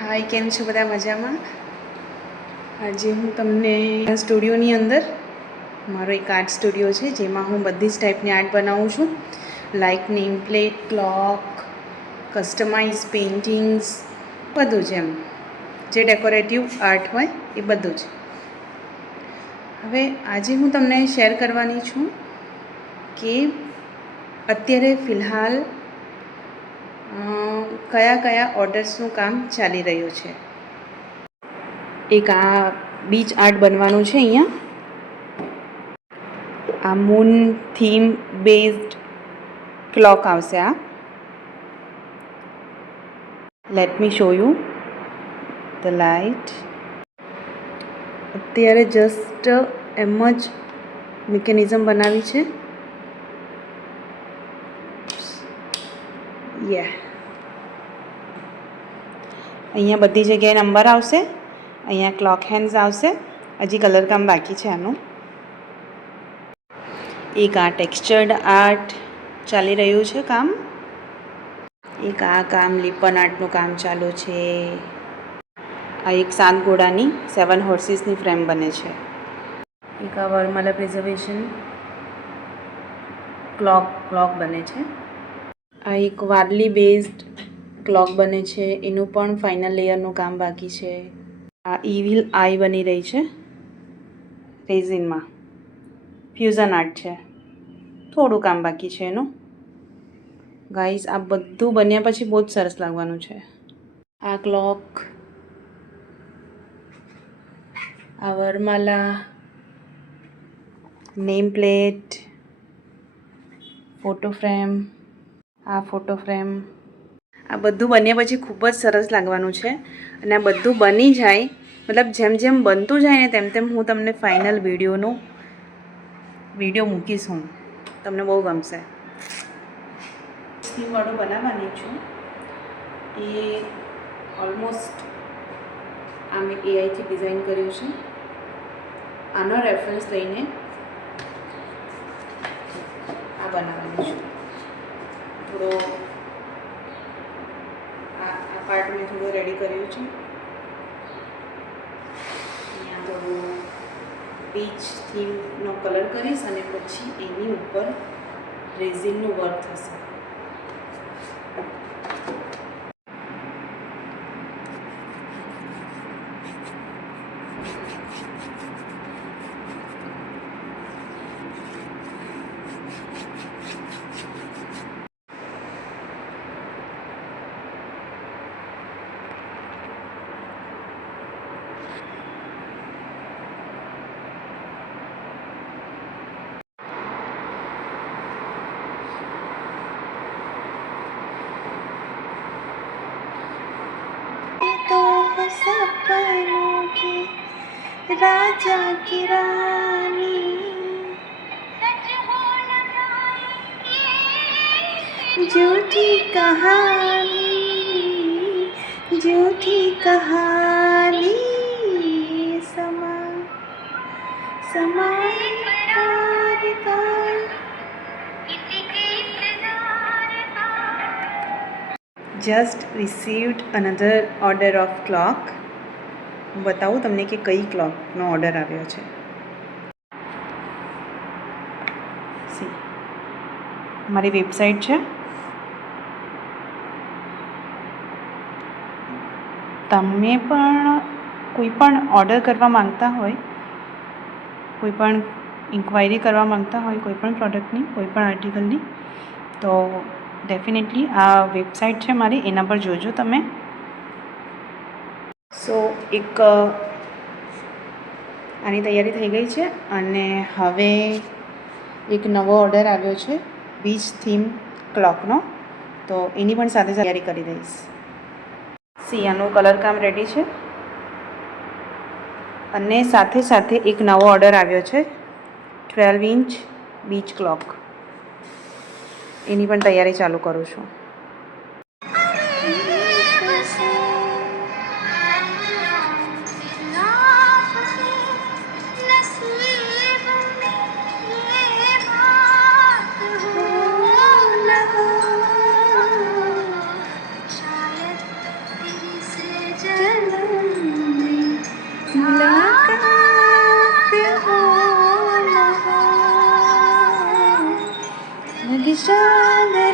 હાય, કેમ છો બધા? મજામાં? આજે હું તમને સ્ટુડિયોની અંદર મારો એક આર્ટ સ્ટુડિયો છે જેમાં હું બધી જ ટાઈપની આર્ટ બનાવું છું, like name plate, clock, customise paintings, બધું જ એમ જે ડેકોરેટિવ આર્ટ હોય એ બધું જ. હવે આજે હું તમને શેર કરવાની છું કે અત્યારે ફિલહાલ કયા કયા ઓર્ડર્સનું કામ ચાલી રહ્યું છે. એક આ બીચ આર્ટ બનવાનું છે. અહીંયા આ મૂન થીમ બેઝડ ક્લોક આવશે. આ let me show you the light. અત્યારે જસ્ટ એમ જ મિકેનિઝમ બનાવી છે. અહીંયા બધી જગ્યાએ નંબર આવશે. અહીંયા ક્લોક હેન્ડ્સ આવશે. હજી કલર કામ બાકી છે આનું. એક આ ટેક્સચર્ડ આર્ટ ચાલી રહ્યું છે કામ. એક આ કામ લિપન આર્ટનું કામ ચાલુ છે. આ એક 7 ઘોડાની 7 હોર્સીસની ફ્રેમ બને છે. એક આ વર્મલા પ્રિઝર્વેશન ક્લોક બને છે. આ એક વારલી બેઝડ ક્લોક બને છે, એનું પણ ફાઇનલ લેયરનું કામ બાકી છે. આ ઇવિલ આઈ બની રહી છે રેઝિનમાં. ફ્યુઝન આર્ટ છે, થોડું કામ બાકી છે એનું. ગાઈઝ, આ બધું બન્યા પછી બહુ જ સરસ લાગવાનું છે. આ ક્લોક, આ વરમાલા, નેમ પ્લેટ, ફોટો ફ્રેમ, આ ફોટો ફ્રેમ, આ બધું બન્યા પછી ખૂબ જ સરસ લાગવાનું છે. અને આ બધું બની જાય, મતલબ જેમ જેમ બનતું જાય ને તેમ તેમ હું તમને ફાઇનલ વિડીયો મૂકીશ. હું તમને બહુ ગમશે. થીમવાળું બનાવવાની છું એ ઓલમોસ્ટ આ મેં એઆઈથી ડિઝાઇન કર્યું છે. આનો રેફરન્સ લઈને આ બનાવવાનું છું. થોડો આ પાર્ટ મેં થોડું રેડી કર્યું છે. અહીંયા થોડું બીચ થીમનો કલર કરીશ અને પછી એની ઉપર રેઝિનનું વર્ક થશે. सपनों की राजा की रानी, झूठी कहानी समा just received another order of clock. હું બતાવું તમને કે કઈ ક્લોકનો ઓર્ડર આવ્યો છે. મારી વેબસાઇટ છે. તમે પણ કોઈ પણ ઓર્ડર કરવા માંગતા હોય, કોઈ પણ ઇન્ક્વાયરી કરવા માંગતા હોય કોઈ પણ પ્રોડક્ટની, કોઈ પણ આર્ટિકલની, તો ડેફિનેટલી આ વેબસાઇટ છે મારી, એના પર જોજો તમે. સો એક આની તૈયારી થઈ ગઈ છે અને હવે એક નવો ઓર્ડર આવ્યો છે બીચ થીમ ક્લોકનો, તો એની પણ સાથે તૈયારી કરી દઈશ. આનું કલર કામ રેડી છે અને સાથે સાથે એક નવો ઓર્ડર આવ્યો છે 12 ઇંચ બીચ ક્લોક. એની પણ તૈયારી ચાલુ કરું છું. વિશાલ